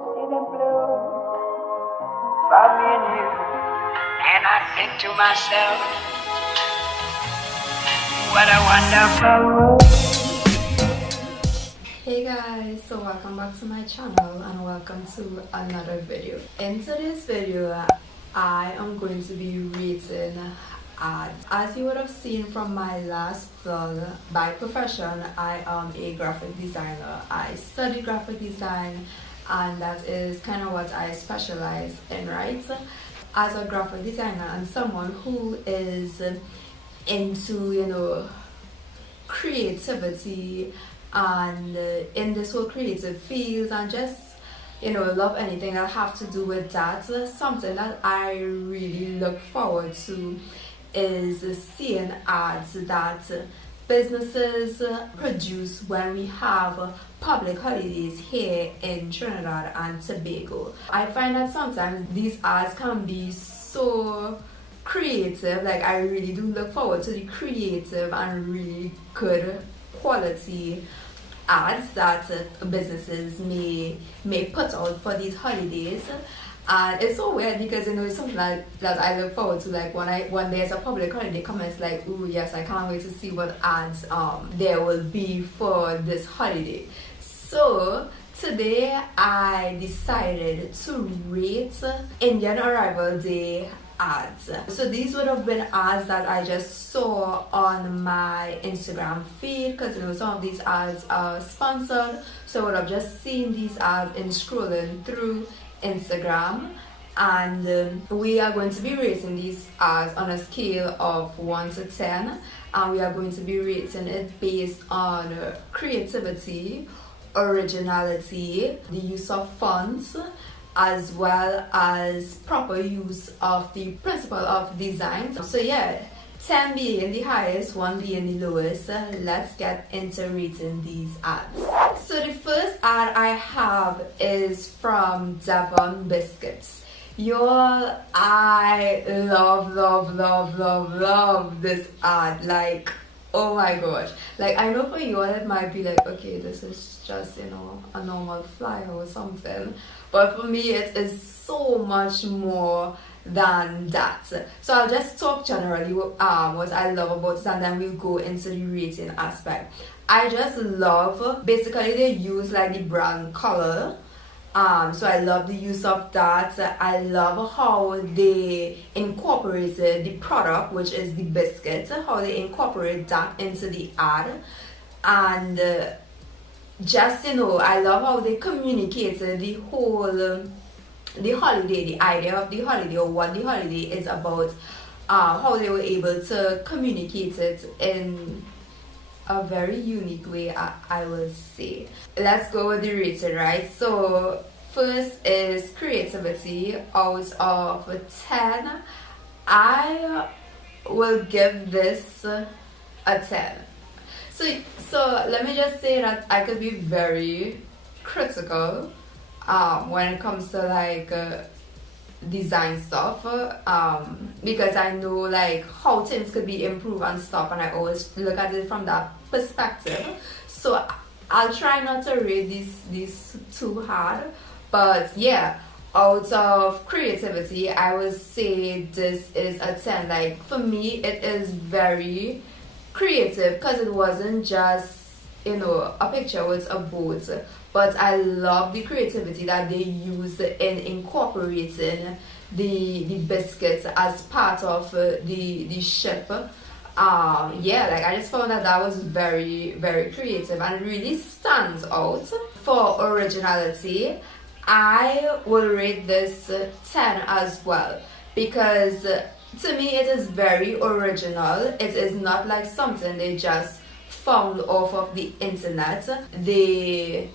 see the blue for me and you, and I think to myself, what a wonderful world. Hey guys, so welcome back to my channel and welcome to another video. In today's video, I am going to be rating ads. As you would have seen from my last vlog, by profession I am a graphic designer. I study graphic design and that is kind of what I specialize in, right? As a graphic designer and someone who is into, creativity and in this whole creative field and just love anything that have to do with that, something that I really look forward to is seeing ads that businesses produce when we have public holidays here in Trinidad and Tobago. I find that sometimes these ads can be so creative. Like, I really do look forward to the creative and really good quality ads that businesses may put out for these holidays. And it's so weird because it's something that I look forward to. Like when there's a public holiday coming, it's like, oh yes, I can't wait to see what ads there will be for this holiday. So today I decided to rate Indian Arrival Day ads. So these would have been ads that I just saw on my Instagram feed because some of these ads are sponsored, so I would have just seen these ads in scrolling through Instagram. And we are going to be rating these ads on a scale of 1 to 10, and we are going to be rating it based on creativity, originality, the use of fonts, as well as proper use of the principle of design. So yeah, 10 being the highest, 1 being the lowest. Let's get into rating these ads. So the first ad I have is from Zavon biscuits. Y'all, I love this ad. Like, oh my gosh. Like, I know for you all it might be like, okay, this is just a normal flyer or something, but for me it is so much more than that. So I'll just talk generally what I love about it, and then we'll go into the rating aspect. I just love, basically they use like the brand color. So I love the use of that. I love how they incorporated the product, which is the biscuit, how they incorporate that into the ad. And just I love how they communicated the whole the holiday, the idea of the holiday, or what the holiday is about, how they were able to communicate it in a very unique way, I will say. Let's go with the rating, right? So first is creativity. Out of 10, I will give this a 10. So let me just say that I could be very critical when it comes to like design stuff, because I know like how things could be improved and stuff, and I always look at it from that perspective. So I'll try not to rate these too hard, but yeah, out of creativity I would say this is a 10. Like, for me it is very creative because it wasn't just a picture with a boat, but I love the creativity that they used in incorporating the biscuits as part of the ship. Like, I just found that was very, very creative and really stands out. For originality, I will rate this 10 as well, because to me it is very original. It is not like something they just found off of the internet. They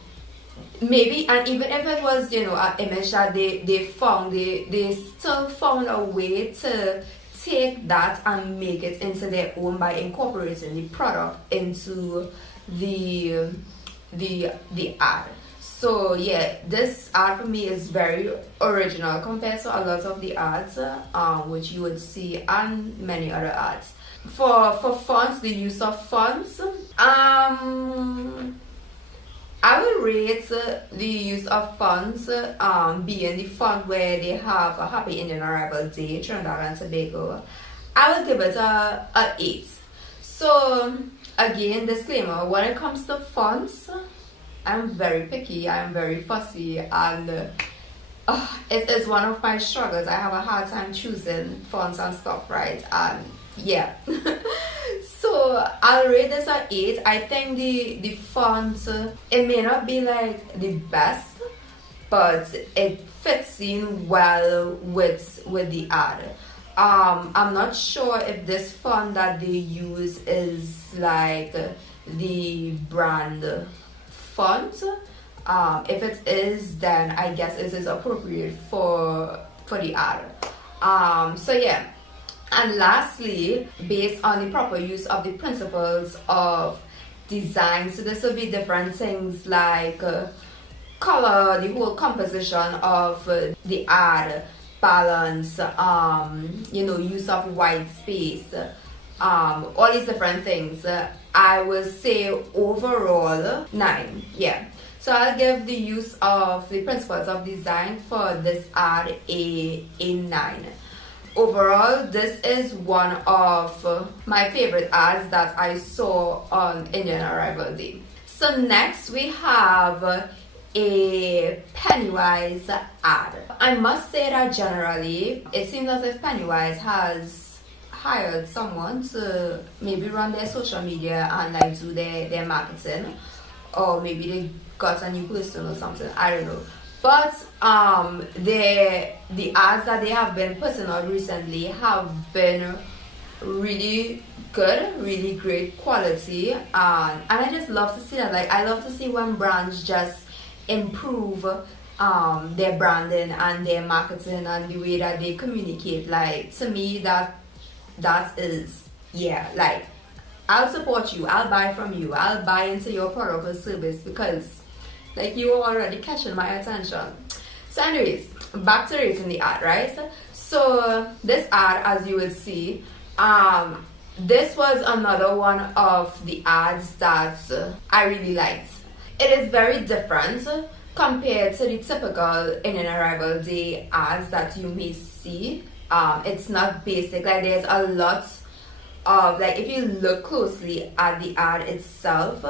maybe, and even if it was an image that they found, they still found a way to take that and make it into their own by incorporating the product into the ad. So yeah, this ad for me is very original compared to a lot of the ads which you would see on many other ads. For fonts, the use of fonts, I will rate the use of fonts, being the font where they have a Happy Indian Arrival Day, Trinidad and Tobago. I will give it a 8. So again, disclaimer, when it comes to fonts, I'm very picky, I'm very fussy, and it is one of my struggles. I have a hard time choosing fonts and stuff, right? And yeah. So I'll rate this at 8. I think the font, it may not be like the best, but it fits in well with the ad. I'm not sure if this font that they use is like the brand font. If it is, then I guess it is appropriate for the ad. So yeah. And lastly, based on the proper use of the principles of design, so this will be different things like color, the whole composition of the ad, balance, use of white space, all these different things. I will say overall 9. Yeah. So I'll give the use of the principles of design for this ad a 9. Overall, this is one of my favorite ads that I saw on Indian Arrival Day. So next we have a Pennywise ad. I must say that generally, it seems as if Pennywise has hired someone to maybe run their social media and like do their marketing, or maybe they got a new person or something, I don't know. But the ads that they have been putting out recently have been really good, really great quality, and I just love to see that. Like, I love to see when brands just improve their branding and their marketing and the way that they communicate. Like, to me, that is, yeah, like, I'll support you, I'll buy from you, I'll buy into your product or service because like you are already catching my attention. So anyways, back to rating the ad, right? So this ad, as you will see, this was another one of the ads that I really liked. It is very different compared to the typical Indian Arrival Day ads that you may see. It's not basic, like there's a lot of, like if you look closely at the ad itself,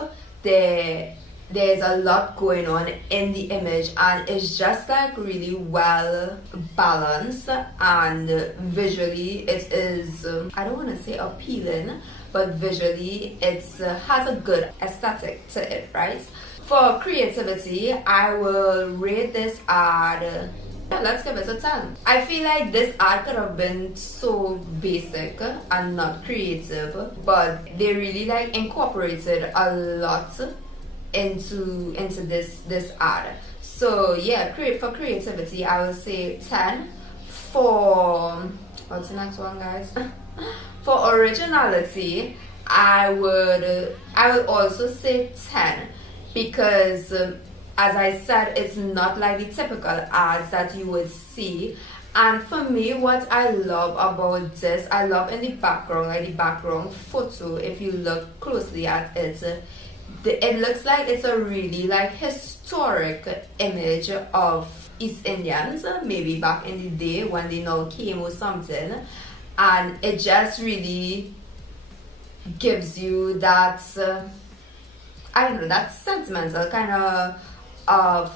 there's a lot going on in the image, and it's just like really well balanced, and visually it is I don't want to say appealing, but visually it has a good aesthetic to it, right? For creativity, I will rate this ad, let's give it a 10. I feel like this ad could have been so basic and not creative, but they really like incorporated a lot into this ad. So yeah, for creativity, I would say 10. For what's the next one, guys? For originality, I would also say 10, because as I said, it's not like the typical ads that you would see. And for me, what I love about this, I love in the background, like the background photo, if you look closely at it, it looks like it's a really like historic image of East Indians, maybe back in the day when they now came or something, and it just really gives you that I don't know, that sentimental kind of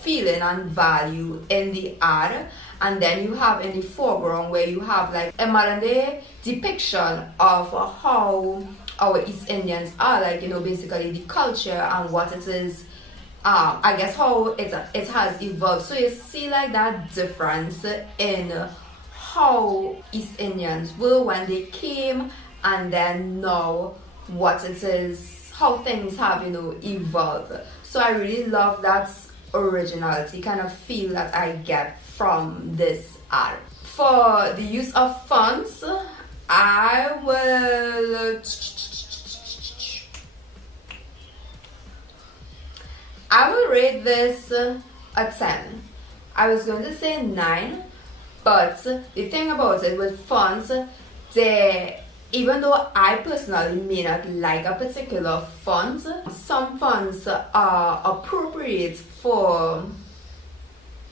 feeling and value in the ad. And then you have in the foreground where you have like a modern day depiction of how our East Indians are, like, basically the culture and what it is, I guess how it has evolved. So you see like that difference in how East Indians were when they came, and then now what it is, how things have evolved. So I really love that originality kind of feel that I get from this ad. For the use of fonts, I will rate this a 10. I was going to say 9, but the thing about it with fonts, there even though I personally may not like a particular font, some fonts are appropriate for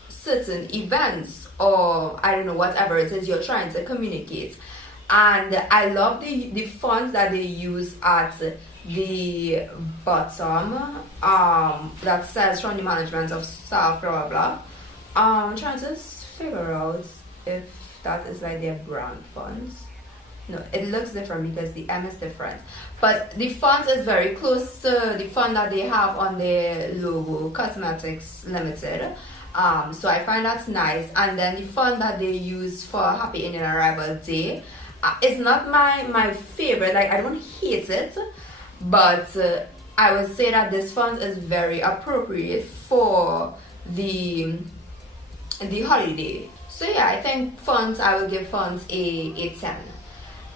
certain events, or I don't know, whatever it is you're trying to communicate. And I love the fonts that they use at the bottom, that says from the management of staff, blah blah blah. I'm trying to figure out if that is like their brand fonts. No, it looks different because the M is different. But the font is very close to the font that they have on their logo, Cosmetics Limited. So I find that's nice. And then the font that they use for Happy Indian Arrival Day, it's not my favorite. Like, I don't hate it, but I would say that this font is very appropriate for the holiday. So yeah, I think fonts, I will give fonts a 10.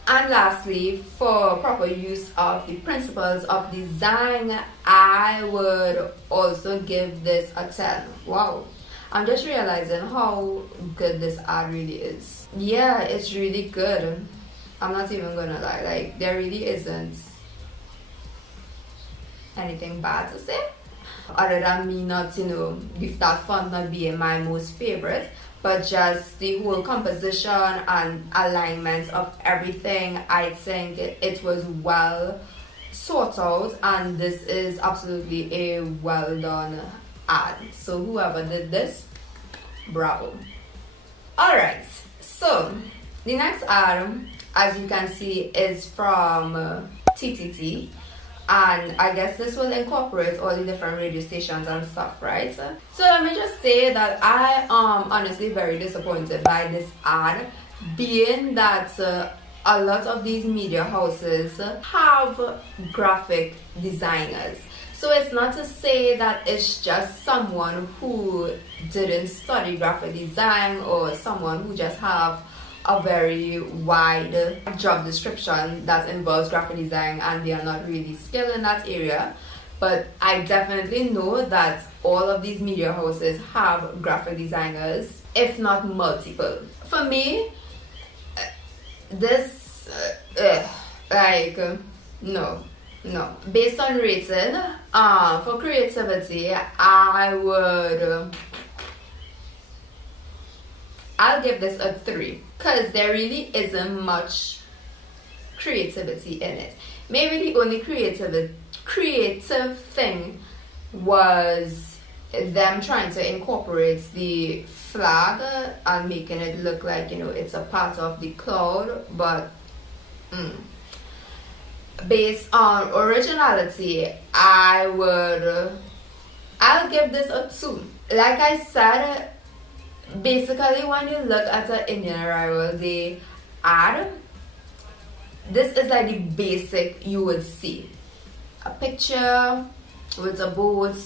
And lastly, for proper use of the principles of design, I would also give this a 10. Wow, I'm just realizing how good this ad really is. Yeah, it's really good. I'm not even gonna lie, like, there really isn't anything bad to say, other than me not, with that font not being my most favorite, but just the whole composition and alignment of everything. I think it was well sorted out, and this is absolutely a well done ad. So whoever did this, bravo. Alright, so the next ad, as you can see, is from TTT. And I guess this will incorporate all the different radio stations and stuff, right? So let me just say that I am honestly very disappointed by this ad, being that a lot of these media houses have graphic designers. So it's not to say that it's just someone who didn't study graphic design, or someone who just have a very wide job description that involves graphic design and they are not really skilled in that area. But I definitely know that all of these media houses have graphic designers, if not multiple. For me, this no. Based on rating, for creativity, I'll give this a 3, because there really isn't much creativity in it. Maybe the only creative thing was them trying to incorporate the flag and making it look like, it's a part of the cloud. But based on originality, I'll give this a 2. Like I said, basically, when you look at an Indian Arrival Day ad, this is like the basic you would see. A picture with a boat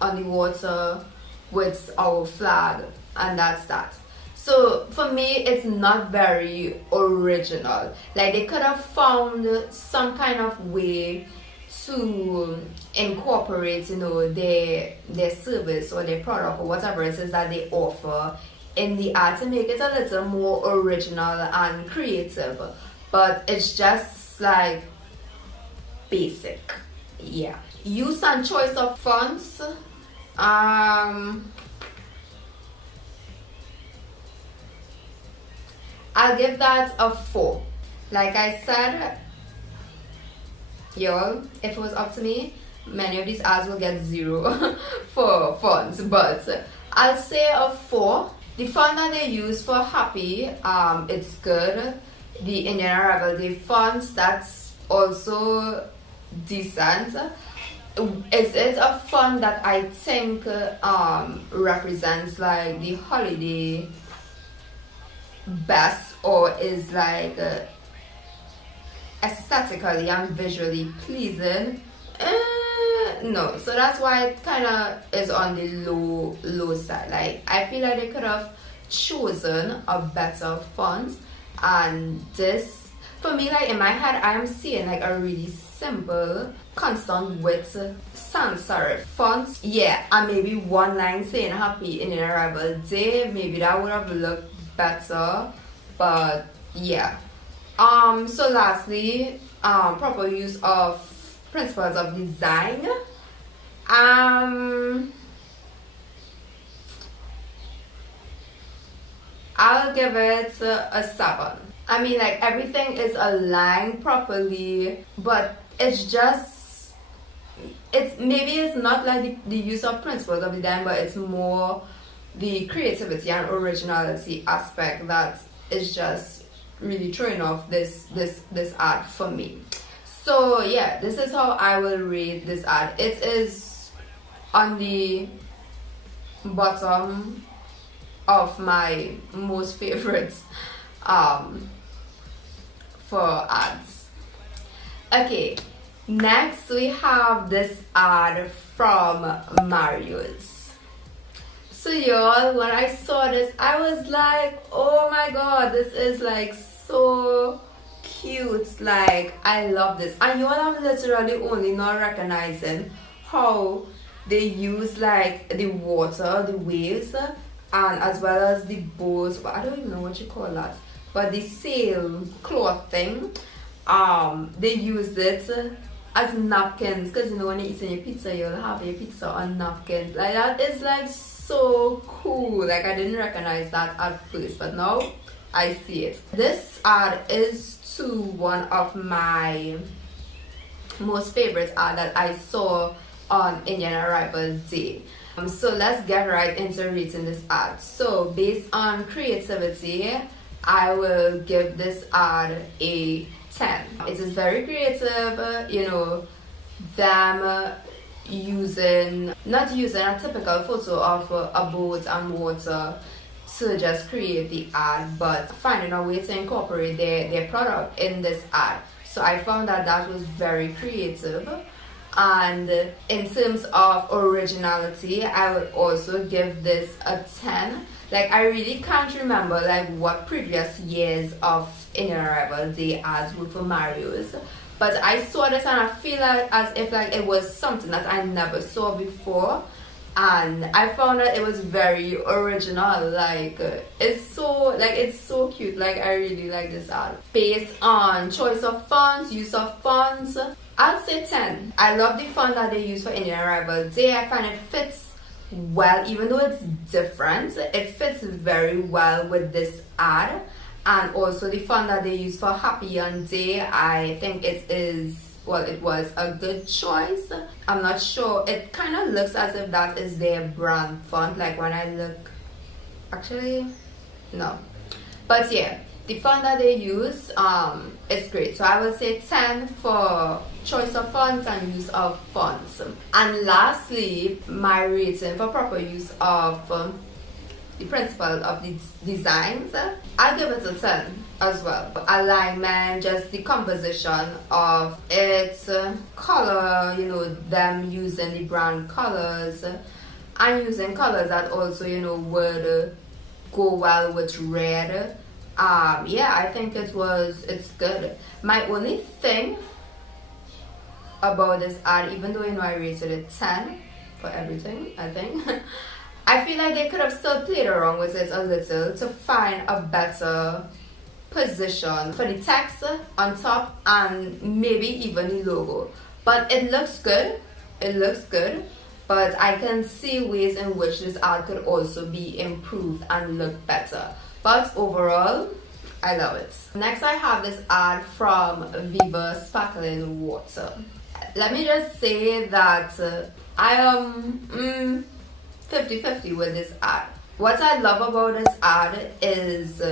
on the water with our flag, and that's that. So for me, it's not very original. Like, they could have found some kind of way to incorporate, their service or their product or whatever it is that they offer in the ad to make it a little more original and creative. But it's just like basic. Yeah. Use and choice of fonts. I'll give that a 4. Like I said, y'all, if it was up to me, many of these ads will get 0 for fonts, but I'll say a 4. The font that they use for Happy, it's good. The Indian Arrival Day font, that's also decent. Is it a font that I think represents like the holiday best, or is like aesthetically and visually pleasing? No, so that's why it kind of is on the low side. Like, I feel like they could have chosen a better font, and this, for me, like, in my head, I am seeing like a really simple constant width sans serif font. Yeah, and maybe one line saying Happy Indian Arrival Day, maybe that would have looked better. But yeah, So lastly, proper use of principles of design. I'll give it a 7. I mean, like, everything is aligned properly, but it's just, it's not like the use of principles of design, but it's more the creativity and originality aspect that is just really throwing off this art for me. So yeah, this is how I will rate this art. It is on the bottom of my most favorites for ads. Okay, next we have this ad from Mario's. So y'all, when I saw this, I was like, oh my god, this is like so cute. Like, I love this. And y'all, I'm literally only not recognizing how they use like the water, the waves, and as well as the boats. I don't even know what you call that, but the sail cloth thing. They use it as napkins, because you know when you're eating your pizza, you'll have your pizza on napkins. Like, that is like so cool. Like, I didn't recognize that at first, but now I see it. This ad is to one of my most favorite ad that I saw on Indian Arrival Day. So let's get right into rating this ad. So based on creativity, I will give this ad a 10. It is very creative, you know, them not using a typical photo of a boat and water to just create the ad, but finding a way to incorporate their product in this ad. So I found that was very creative. And in terms of originality, I would also give this a 10. Like, I really can't remember like what previous years of Indian Arrival Day ads were for Mario's, but I saw this and I feel like as if like it was something that I never saw before, and I found that it was very original. Like, it's so cute. Like, I really like this ad. Based on choice of fonts, use of fonts, I'll say 10. I love the font that they use for Indian Arrival Day. I find it fits well, even though it's different, it fits very well with this ad. And also the font that they use for Happy on Day, I think it was a good choice. I'm not sure, it kind of looks as if that is their brand font. Like, when I look, actually no, but yeah, the font that they use is great. So I will say 10 for choice of fonts and use of fonts. And lastly, my rating for proper use of the principle of the designs, I'll give it a 10 as well. Alignment, just the composition of its color, you know, them using the brand colors and using colors that also, you know, would go well with red. Yeah, I think it's good. My only thing about this ad, even though, you know, I rated it 10 for everything, I think I feel like they could have still played around with it a little to find a better position for the text on top and maybe even the logo. But it looks good. But I can see ways in which this ad could also be improved and look better. But overall, I love it. Next, I have this ad from Viva Sparkling Water. Let me just say that I am 50-50 with this ad. What I love about this ad is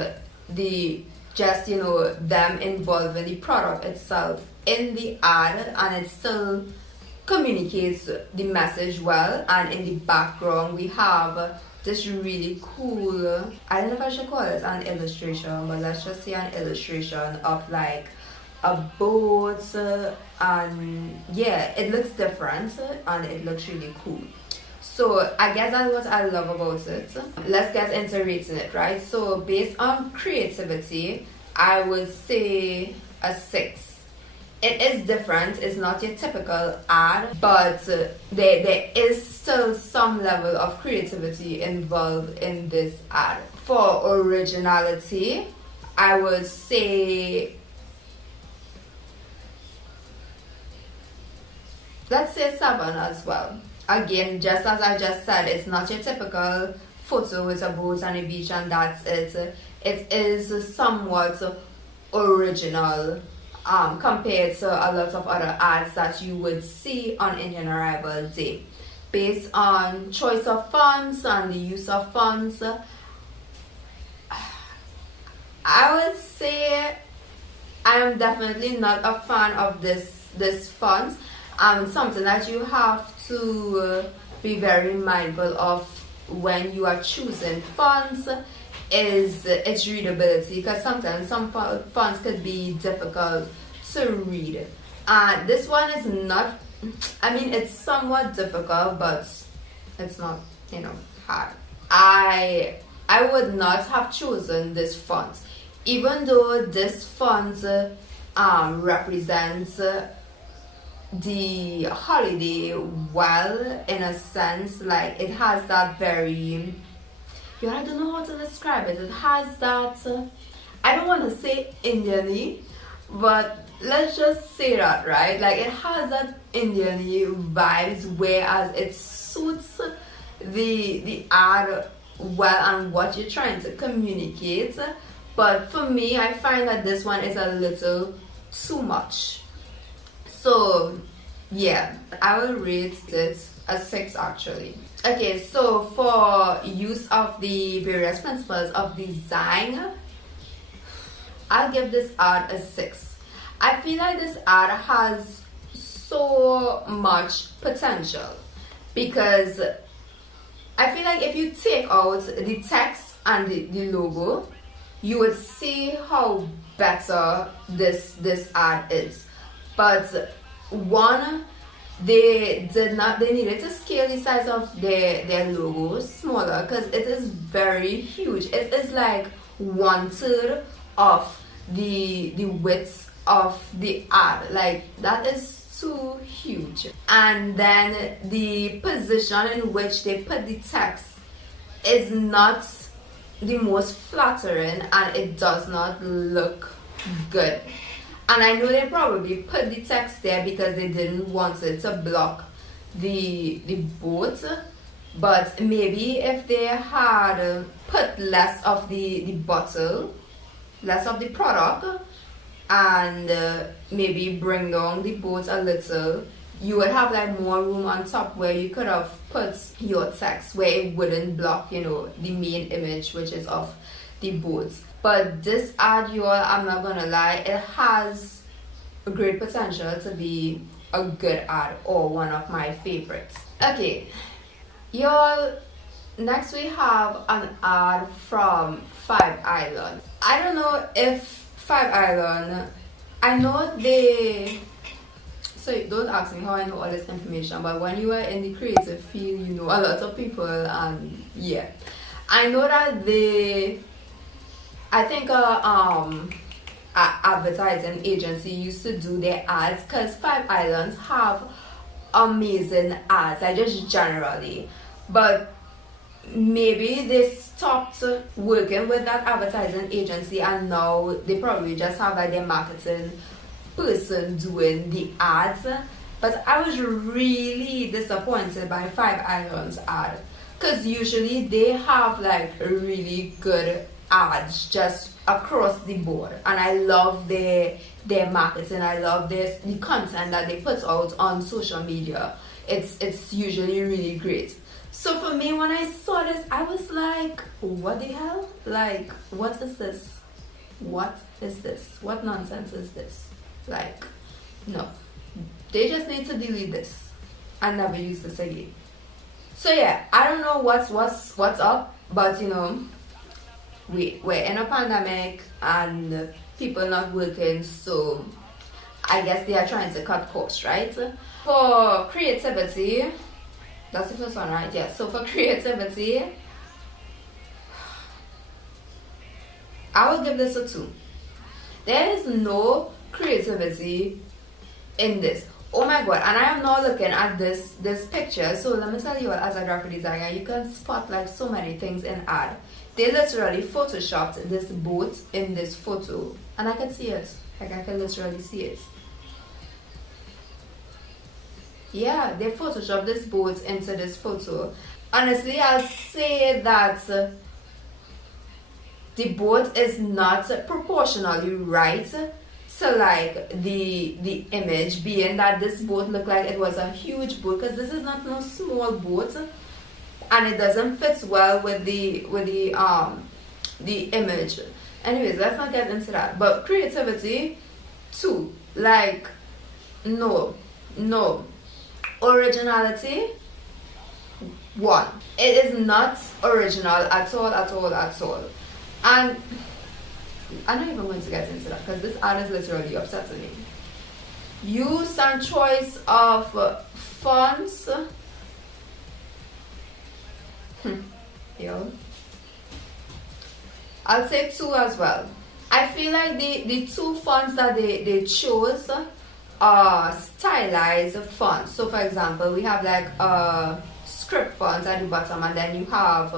just, you know, them involving the product itself in the ad, and it still communicates the message well. And in the background, we have this really cool, I don't know if I should call it an illustration, but let's just say an illustration of like a boat, and yeah, it looks different and it looks really cool. So I guess that's what I love about it. Let's get into rating it, right? So based on creativity, I would say a 6. It is different, it's not your typical ad, but there is still some level of creativity involved in this ad. For originality, I would say let's say savon as well. Again, just as I just said, it's not your typical photo with a boat on a beach and that's it. It is somewhat original compared to a lot of other ads that you would see on Indian Arrival Day. Based on choice of fonts and the use of fonts, I would say I am definitely not a fan of this font. Something that you have to be very mindful of when you are choosing fonts is its readability, because sometimes some fonts could be difficult to read, and this one is not. I mean, it's somewhat difficult, but it's not, hard. I would not have chosen this font, even though this font represents the holiday well, in a sense. Like, it has that very, I don't know how to describe it. It has that, I don't want to say Indian-y, but let's just say that, right? Like, it has that Indian-y vibes, whereas it suits the ad well and what you're trying to communicate. But for me, I find that this one is a little too much. So yeah, I will rate it a 6 actually. Okay, so for use of the various principles of design, I'll give this ad a 6. I feel like this ad has so much potential, because I feel like if you take out the text and the logo, you would see how better this ad is. But one, they needed to scale the size of their logo smaller, because it is very huge. It is like 1/3 of the width of the ad. Like, that is too huge. And then the position in which they put the text is not the most flattering, and it does not look good. And I know they probably put the text there because they didn't want it to block the boat, but maybe if they had put less of the bottle, less of the product, and maybe bring down the boat a little, you would have like more room on top where you could have put your text, where it wouldn't block, the main image, which is of the boat. But this ad, y'all, I'm not gonna lie, it has a great potential to be a good ad, or one of my favorites. Okay, y'all, next we have an ad from Five Island. I don't know if Five Island, I know they, so don't ask me how I know all this information, but when you are in the creative field, you know a lot of people, and yeah, I know that they, I think a advertising agency used to do their ads, because Five Islands have amazing ads, like just generally, but maybe they stopped working with that advertising agency, and now they probably just have like their marketing person doing the ads. But I was really disappointed by Five Islands ad, because usually they have like really good ads just across the board, and I love their marketing. I love the content that they put out on social media. It's usually really great. So for me, when I saw this, I was like, what the hell? Like, what is this? What is this? What nonsense is this? Like, no. They just need to delete this and never use this again. So yeah, I don't know what's up, but we're in a pandemic and people not working, so I guess they are trying to cut costs, right? For creativity, that's the first one, right? Yeah, so for creativity, I will give this a 2. There is no creativity in this. Oh my god, and I am now looking at this picture. So let me tell you, as a graphic designer, you can spot like so many things in ad. They literally photoshopped this boat in this photo, and I can see it. Like, I can literally see it. Yeah, they photoshopped this boat into this photo. Honestly, I'll say that the boat is not proportionally right to like the image, being that this boat looked like it was a huge boat, because this is not no small boat, and it doesn't fit well with the image. Anyways, let's not get into that. But creativity, two, like, no. Originality, one. It is not original at all. And I'm not even going to get into that because this ad is literally upsetting me. Use and choice of fonts. Yo. I'll say two as well. I feel like the two fonts that they chose are stylized fonts. So for example, we have like script fonts at the bottom, and then you have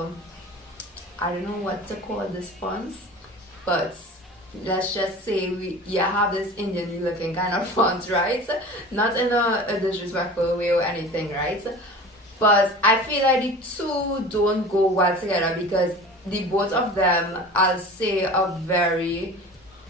I don't know what to call this fonts, but let's just say you have this Indian looking kind of font, right? Not in a disrespectful way or anything, right? But I feel like the two don't go well together, because the both of them, I'll say, are very,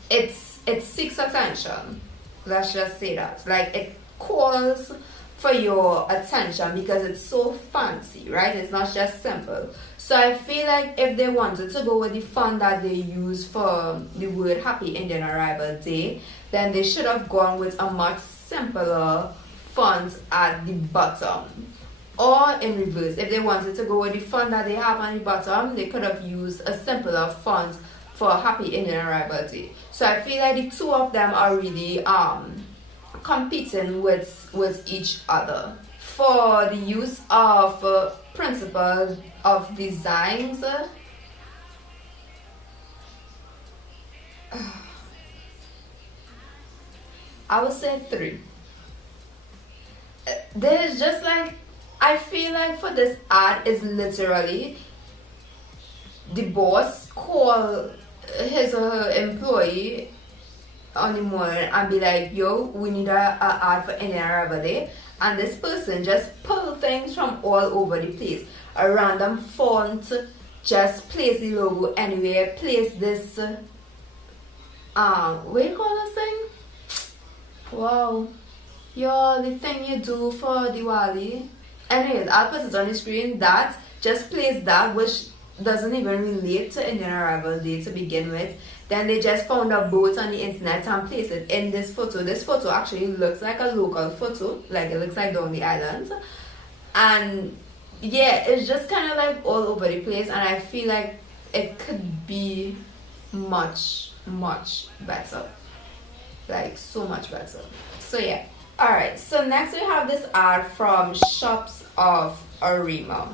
it seeks attention. Let's just say that. Like, it calls for your attention because it's so fancy, right? It's not just simple. So I feel like if they wanted to go with the font that they use for the word Happy Indian Arrival Day, then they should have gone with a much simpler font at the bottom. Or in reverse, if they wanted to go with the font that they have on the bottom, they could have used a simpler font for Happy Indian Arrival Day. So I feel like the two of them are really competing with each other. For the use of principles of designs, I would say three. There's just like, I feel like for this ad is literally the boss call his or her employee on the morning and be like, yo, we need a ad for Indian Arrival Day, and this person just pull things from all over the place. A random font, just place the logo anywhere, place this what do you call this thing? Wow. Yo, the thing you do for Diwali. Anyways, I'll put it on the screen. That, just place that, which doesn't even relate to Indian Arrival Day to begin with. Then they just found a boat on the internet and placed it in this photo. This photo actually looks like a local photo, like it looks like down the island. And yeah, it's just kind of like all over the place, and I feel like it could be much better, like so much better. So yeah. Alright, so next we have this ad from Shops of Arima.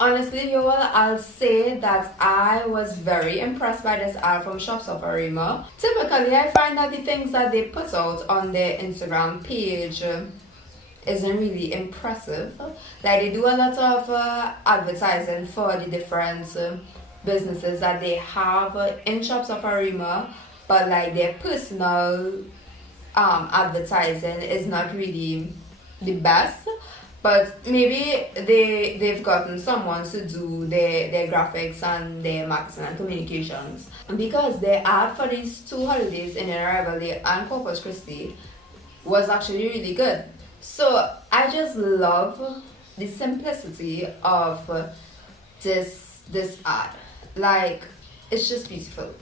Honestly, you all, I'll say that I was very impressed by this ad from Shops of Arima. Typically, I find that the things that they put out on their Instagram page isn't really impressive. Like, they do a lot of advertising for the different businesses that they have in Shops of Arima, but like their personal advertising is not really the best. But maybe they've gotten someone to do their graphics and their marketing and communications, because their ad for these two holidays, Indian Arrival Day and Corpus Christi, was actually really good. So I just love the simplicity of this ad. Like, it's just beautiful.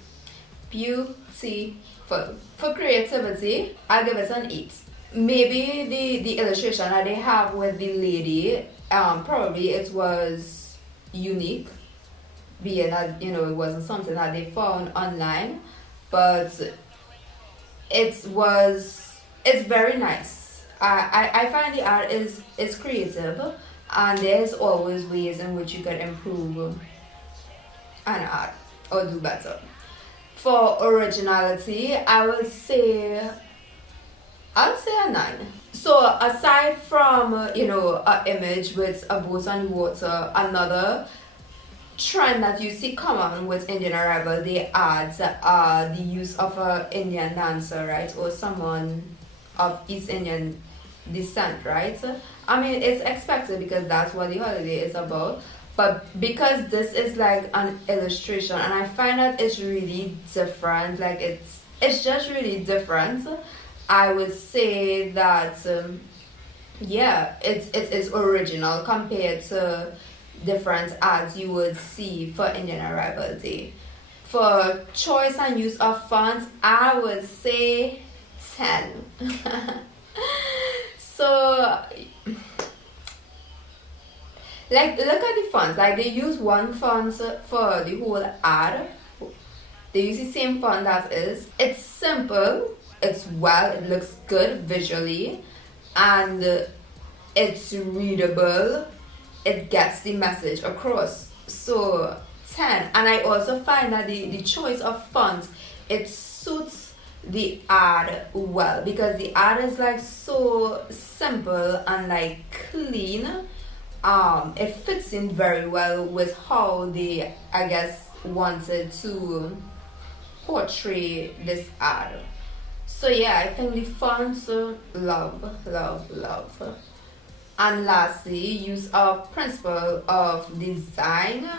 For creativity, I'll give it an 8. Maybe the illustration that they have with the lady, probably it was unique, being that, you know, it wasn't something that they found online, but it's very nice. I find the art is creative, and there's always ways in which you can improve an art or do better. For originality, I'll say a 9. So aside from an image with a boat on the water, another trend that you see common with Indian Arrival Day ads are the use of an Indian dancer, right, or someone of East Indian descent, right? I mean, it's expected because that's what the holiday is about. But because this is like an illustration, and I find that it's really different, like it's just really different. I would say that yeah, it is original compared to different ads you would see for Indian Arrival Day. For choice and use of fonts, I would say 10. So, like, look at the fonts. Like, they use one font for the whole ad. They use the same font that is. It's simple. It's well. It looks good visually, and it's readable. It gets the message across. So 10. And I also find that the choice of fonts, it suits the ad well, because the ad is like so simple and like clean. It fits in very well with how they, I guess, wanted to portray this ad. So yeah, I think the fonts, love. And lastly, use of principle of design,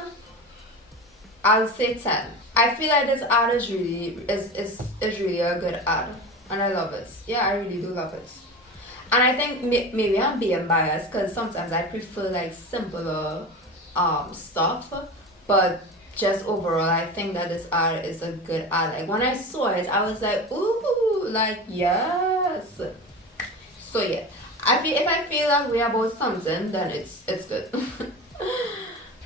I'll say 10. I feel like this ad is really a good ad, and I love it. Yeah, I really do love it. And I think maybe I'm being biased because sometimes I prefer like simpler stuff, but just overall, I think that this ad is a good ad. Like when I saw it, I was like, ooh, like yes. So yeah, if I feel that way about something, then it's good.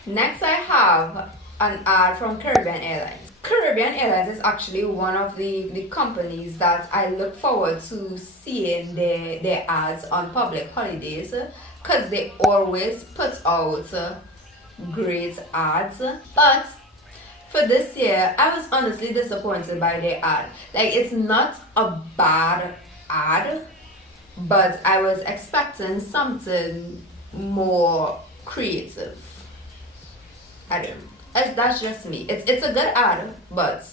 Next, I have an ad from Caribbean Airlines. Caribbean Airlines is actually one of the companies that I look forward to seeing their ads on public holidays, because they always put out great ads. But for this year, I was honestly disappointed by their ad. Like, it's not a bad ad, but I was expecting something more creative. I don't know. That's just me. It's a good ad, but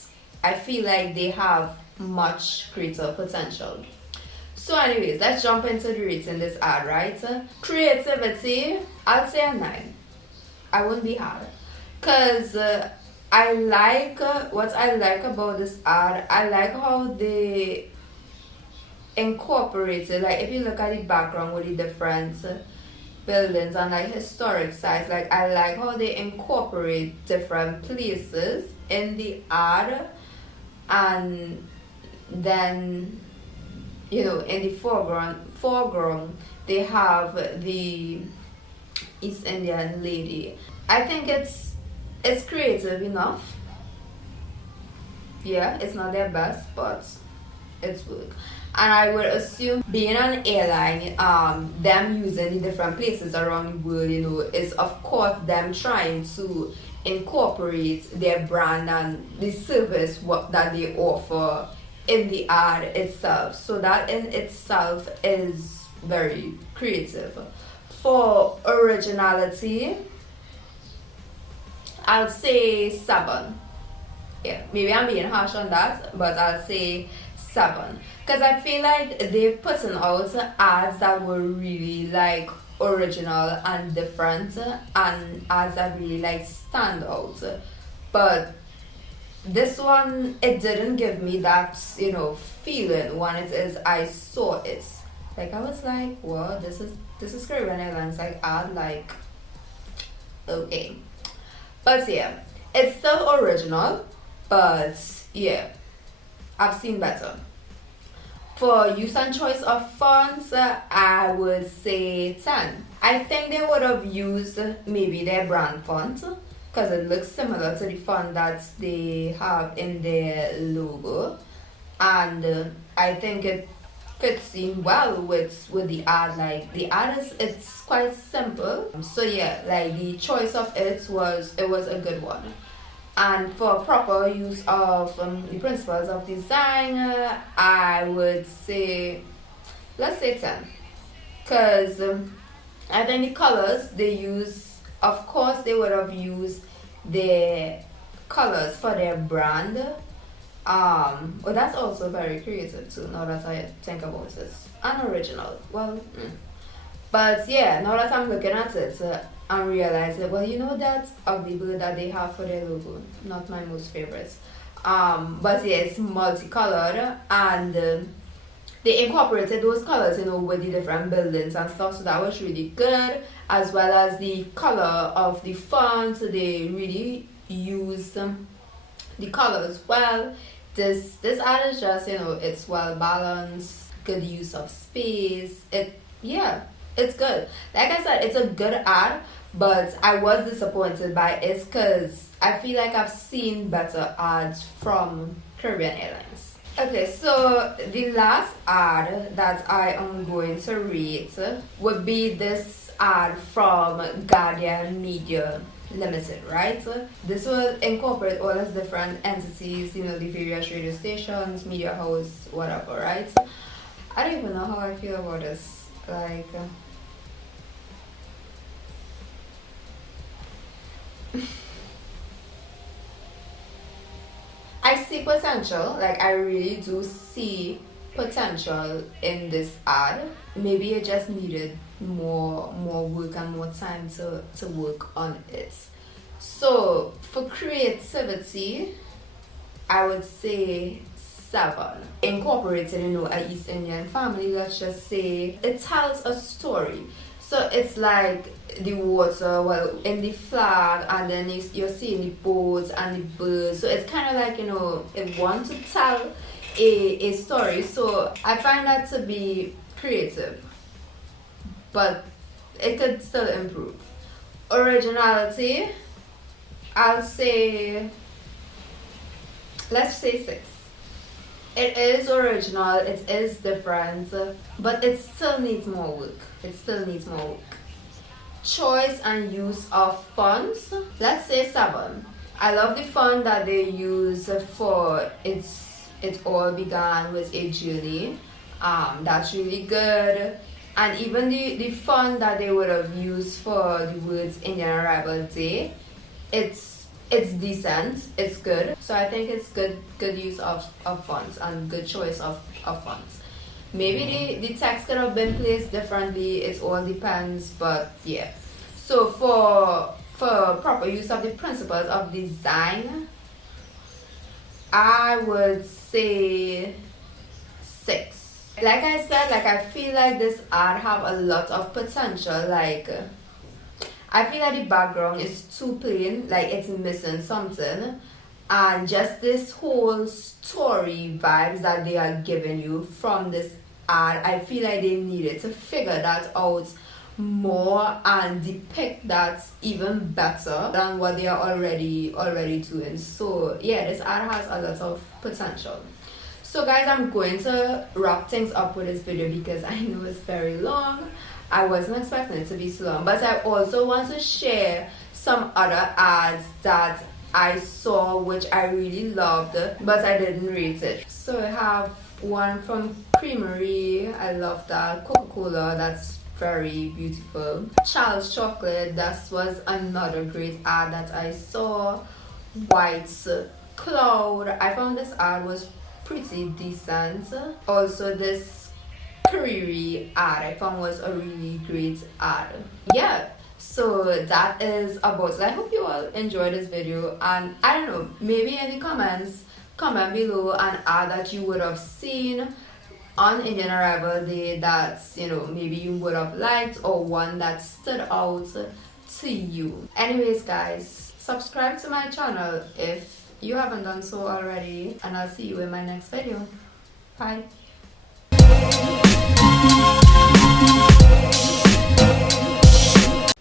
I feel like they have much greater potential. So anyways, let's jump into the rating this ad, right? Creativity, I'll say a 9. I wouldn't be hard. Because I like, what I like about this ad, I like how they incorporated, like if you look at the background with the different buildings and like historic sites, like I like how they incorporate different places in the ad, and then in the foreground they have the East Indian lady. I think it's creative enough. Yeah, it's not their best, but it's work. And I would assume, being an airline, them using the different places around the world, is of course them trying to incorporate their brand and the service that they offer in the ad itself. So that in itself is very creative. For originality, I'll say 7. Yeah, maybe I'm being harsh on that, but I'll say 7. Because I feel like they've put out ads that were really like original and different, and ads that really like stand out. But this one, it didn't give me that feeling when I saw it. Like I was like, what? This is Caribbean Airlines like ad, like okay. But yeah, it's still original, but yeah, I've seen better. For use and choice of fonts, I would say 10. I think they would have used maybe their brand font, because it looks similar to the font that they have in their logo, and I think it fits in well with the ad. Like the ad it's quite simple, so yeah, like the choice of it was a good one. And for proper use of the principles of design, I would say, let's say 10. Because I think the colors they use, of course, they would have used their colors for their brand. But that's also very creative too, now that I think about it. And original. Well, But yeah, now that I'm looking at it, I'm realizing, well, you know that ugly bird that they have for their logo, not my most favorite. But yeah, it's multicolored, and they incorporated those colors, with the different buildings and stuff. So that was really good, as well as the color of the font. They really used the colors well. This ad is just, it's well balanced, good use of space. It's good. Like I said, it's a good ad, but I was disappointed by it because I feel like I've seen better ads from Caribbean Airlines. Okay, so the last ad that I am going to rate would be this ad from Guardian Media Limited, right? This will incorporate all its different entities, the various radio stations, media house, whatever, right? I don't even know how I feel about this. Like, I see potential. Like, I really do see potential in this ad. Maybe it just needed more work and more time to work on it. So for creativity, I would say 7. Incorporated, a East Indian family, let's just say, it tells a story. So it's like the water, well, in the flag, and then you're seeing the boats and the birds. So it's kind of like, it wants to tell a story. So I find that to be creative, but it could still improve. Originality, I'll say, let's say 6. It is original, it is different, but it still needs more work. Choice and use of fonts, let's say 7. I love the font that they use for it all began with a journey. That's really good. And even the font that they would have used for the words Indian Arrival Day, it's decent, it's good. So I think it's good use of fonts and good choice of fonts. Maybe the text could have been placed differently, it all depends, but yeah. So for proper use of the principles of design, I would say 6. Like I said, I feel like this ad have a lot of potential. Like, I feel like the background is too plain, like it's missing something. And just this whole story vibes that they are giving you from this ad, I feel like they needed to figure that out more and depict that even better than what they are already doing. So yeah, this ad has a lot of potential. So guys, I'm going to wrap things up with this video because I know it's very long. I wasn't expecting it to be so long, but I also want to share some other ads that I saw which I really loved, but I didn't rate it. So I have one from Creamery, I love that. Coca-Cola, that's very beautiful. Charles Chocolate, that was another great ad that I saw. White Cloud, I found this ad was pretty decent. Also this Curry ad I found was a really great ad. Yeah, so that is about it. I hope you all enjoyed this video, and I don't know, maybe in the comments comment below an ad that you would have seen on Indian Arrival Day that maybe you would have liked, or one that stood out to you. Anyways guys, subscribe to my channel if you haven't done so already, and I'll see you in my next video. Bye.